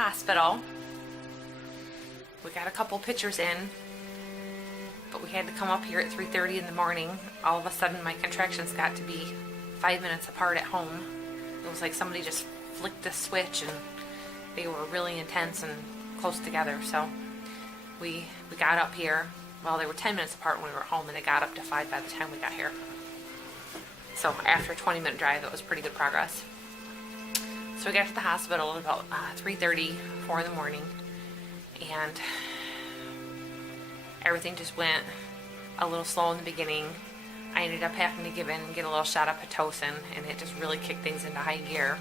hospital. We got a couple pictures in, but we had to come up here at 3:30 in the morning. All of a sudden my contractions got to be 5 minutes apart at home. It was like somebody just flicked the switch and they were really intense and close together. So we got up here. Well, they were 10 minutes apart when we were home, and they got up to 5 by the time we got here. So after a 20-minute drive, it was pretty good progress. So we got to the hospital at about 3:30, 4 in the morning, and everything just went a little slow in the beginning. I ended up having to give in and get a little shot of Pitocin, and it just really kicked things into high gear.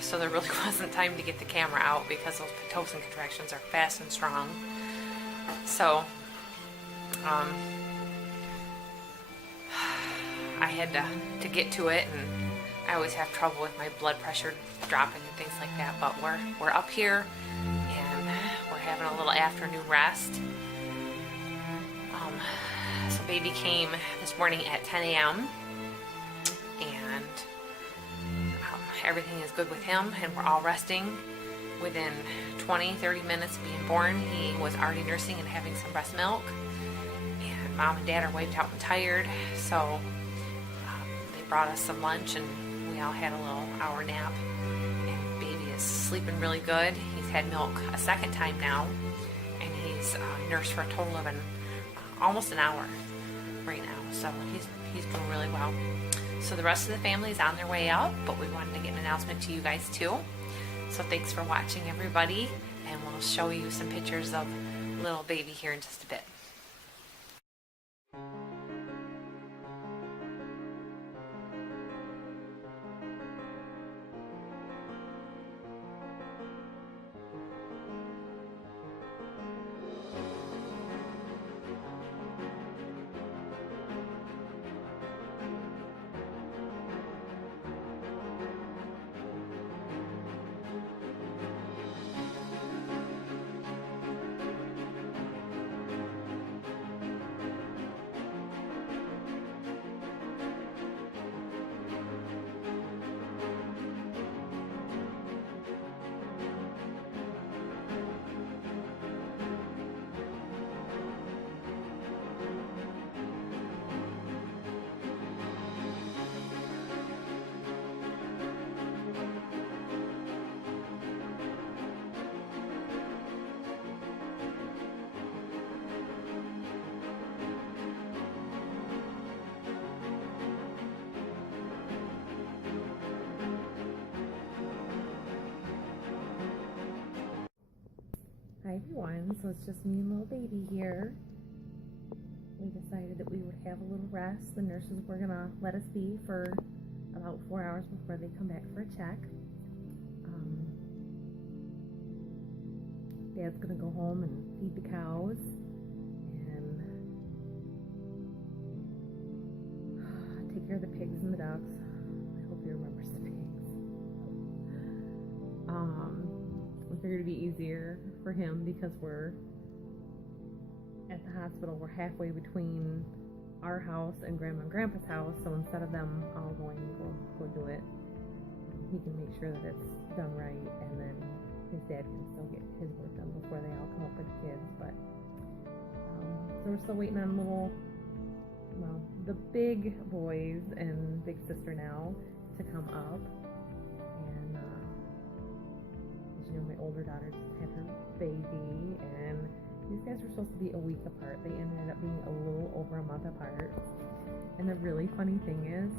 So there really wasn't time to get the camera out because those Pitocin contractions are fast and strong. So I had to get to it, and I always have trouble with my blood pressure dropping and things like that. But we're up here, and we're having a little afternoon rest. So baby came this morning at 10 a.m. and everything is good with him, and we're all resting. Within 20-30 minutes of being born, he was already nursing and having some breast milk, and mom and dad are wiped out and tired, so they brought us some lunch and we all had a little hour nap, and baby is sleeping really good. He's had milk a second time now, and he's nursed for a total of almost an hour right now, so he's doing really well. So the rest of the family is on their way up, but we wanted to get an announcement to you guys too. So thanks for watching, everybody, and we'll show you some pictures of little baby here in just a bit. Hi everyone, so it's just me and little baby here. We decided that we would have a little rest. The nurses were gonna let us be for about 4 hours before they come back for a check. Dad's gonna go home and feed the cows and take care of the pigs and the ducks. I hope he remembers the pigs. I figured it'd be easier for him because we're at the hospital. We're halfway between our house and Grandma and Grandpa's house, so instead of them all going to go do it, he can make sure that it's done right, and then his dad can still get his work done before they all come up with the kids. But so we're still waiting on the big boys and big sister now to come up. And my older daughter just had her baby, and these guys were supposed to be a week apart. They ended up being a little over a month apart. And the really funny thing is,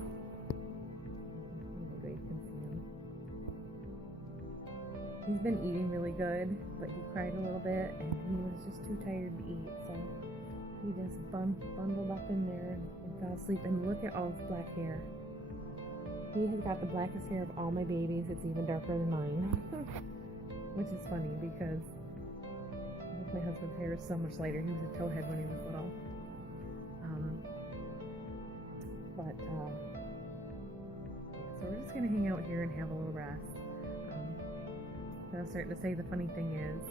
maybe you can see him. He's been eating really good, but he cried a little bit, and he was just too tired to eat, so he just bundled up in there and fell asleep. And look at all his black hair. He has got the blackest hair of all my babies. It's even darker than mine. Which is funny because my husband's hair is so much lighter. He was a towhead when he was little. So we're just going to hang out here and have a little rest. I was starting to say, the funny thing is,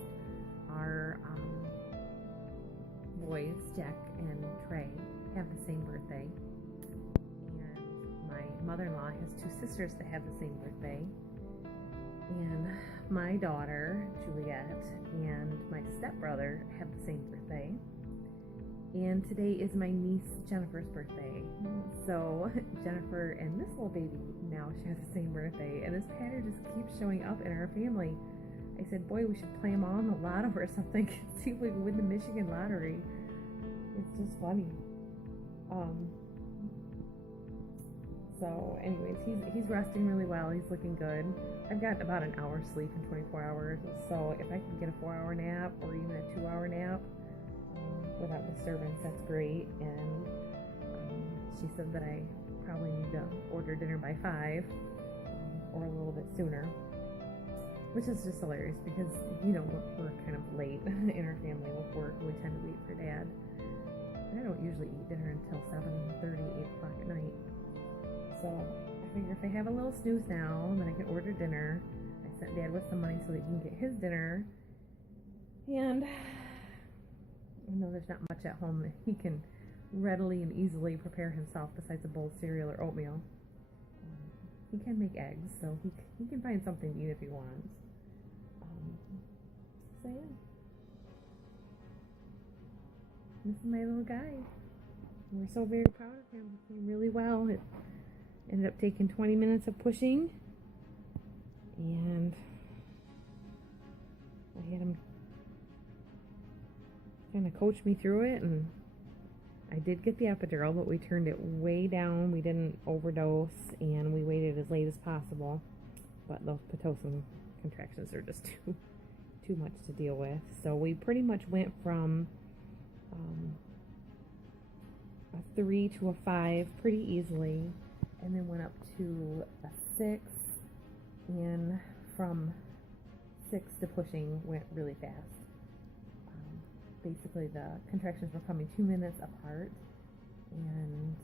our boys, Jack and Trey, have the same birthday. And my mother-in-law has two sisters that have the same birthday. And my daughter, Juliet, and my stepbrother have the same birthday. And today is my niece Jennifer's birthday. So Jennifer and this little baby now share the same birthday. And this pattern just keeps showing up in our family. I said, boy, we should play them all in the lotto or something. See if we can win the Michigan lottery. It's just funny. So anyways, he's resting really well. He's looking good. I've got about an hour's sleep in 24 hours. So if I can get a 4-hour nap or even a 2-hour nap without disturbance, that's great. And she said that I probably need to order dinner by 5 or a little bit sooner, which is just hilarious because, you know, we're kind of late in our family with work. We tend to wait for Dad. And I don't usually eat dinner until 7:30, 8 o'clock at night. So I figure if I have a little snooze now, then I can order dinner. I sent Dad with some money so that he can get his dinner. And I know there's not much at home that he can readily and easily prepare himself besides a bowl of cereal or oatmeal. He can make eggs, so he can find something to eat if he wants. So yeah. This is my little guy. We're so very proud of him. He did really well. It ended up taking 20 minutes of pushing, and I had him kind of coach me through it, and I did get the epidural, but we turned it way down. We didn't overdose, and we waited as late as possible. But those Pitocin contractions are just too much to deal with. So we pretty much went from a 3 to a 5 pretty easily, and then went up to a 6, and from 6 to pushing went really fast. Basically, the contractions were coming 2 minutes apart, and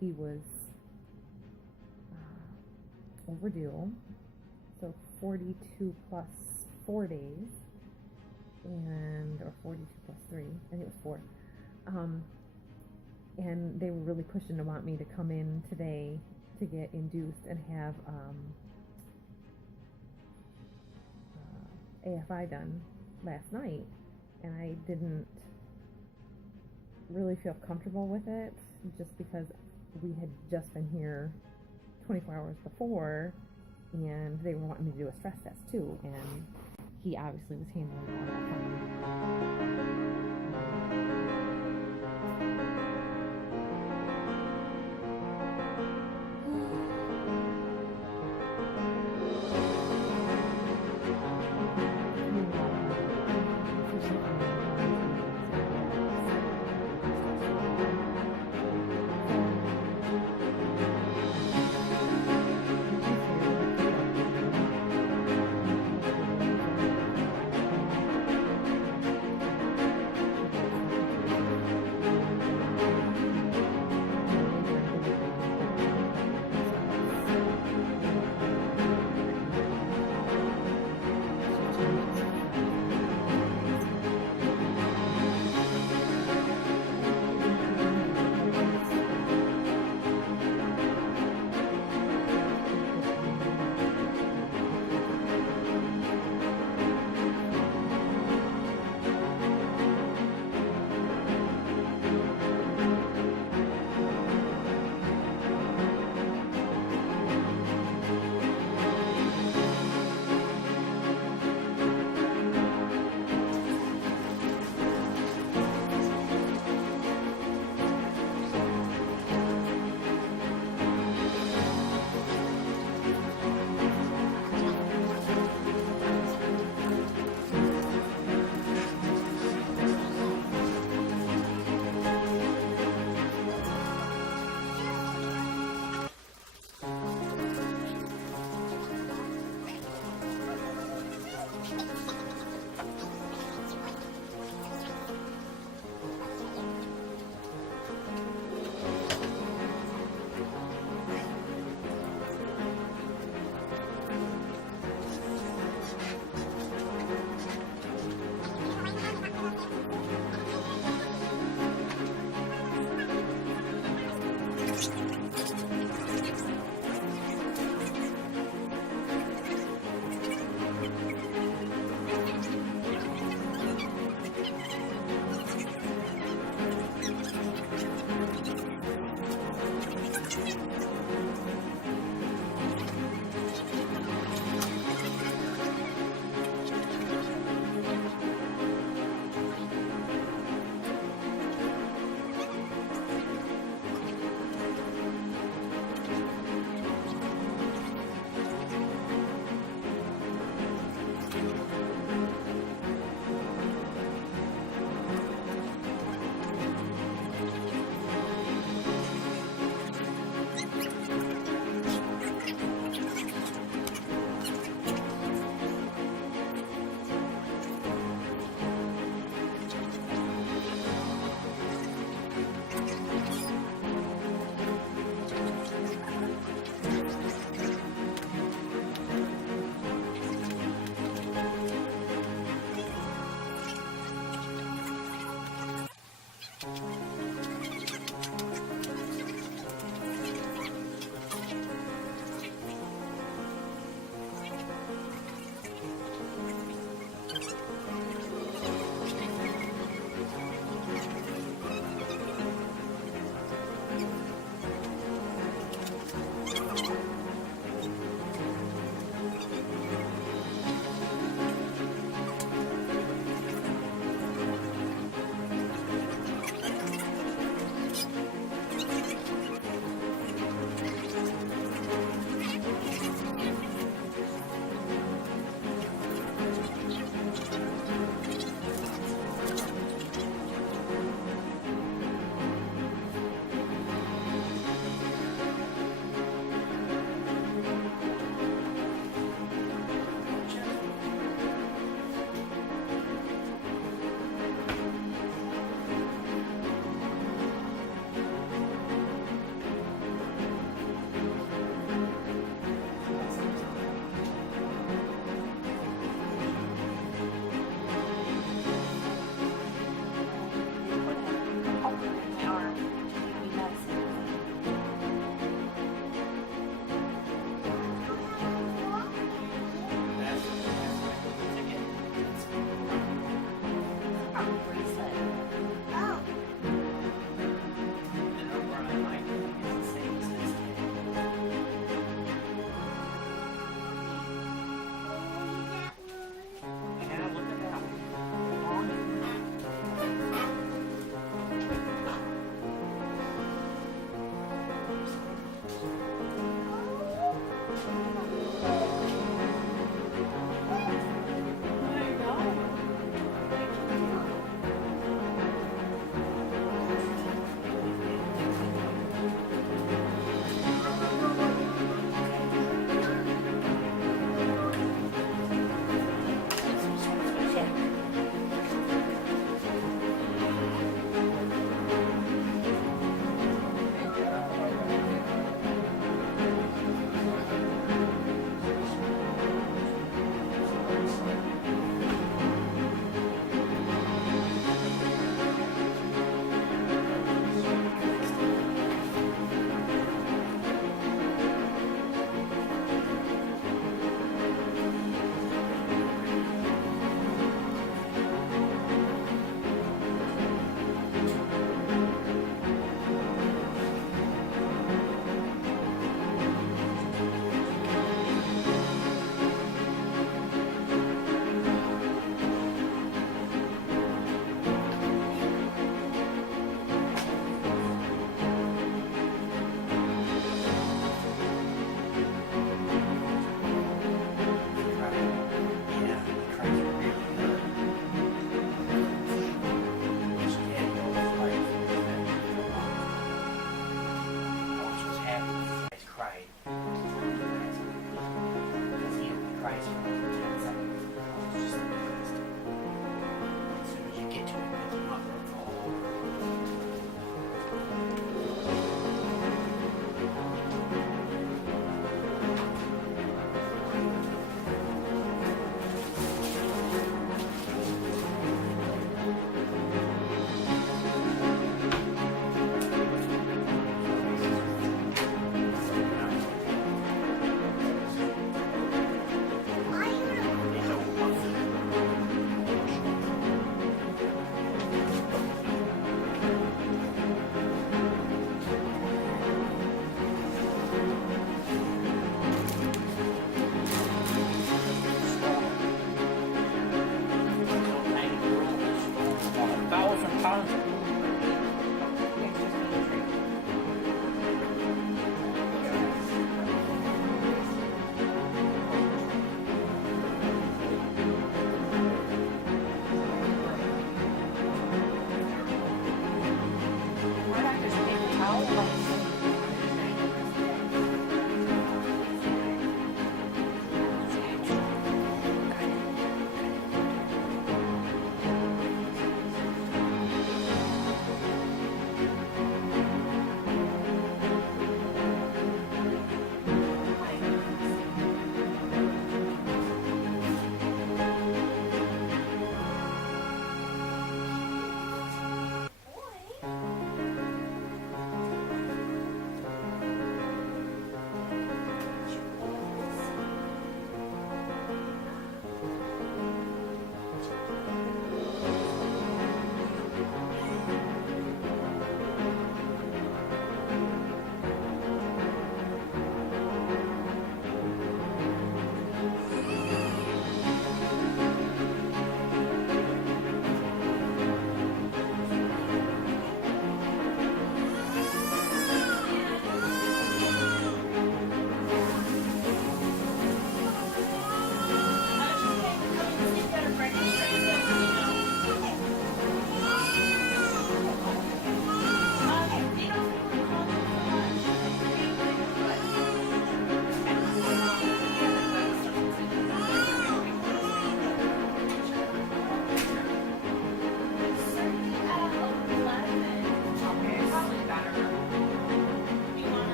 he was overdue, so 42 plus 4 days, or 42 plus 3, I think it was 4. And they were really pushing to want me to come in today to get induced and have AFI done last night, and I didn't really feel comfortable with it just because we had just been here 24 hours before, and they were wanting me to do a stress test too, and he obviously was handling all that fine.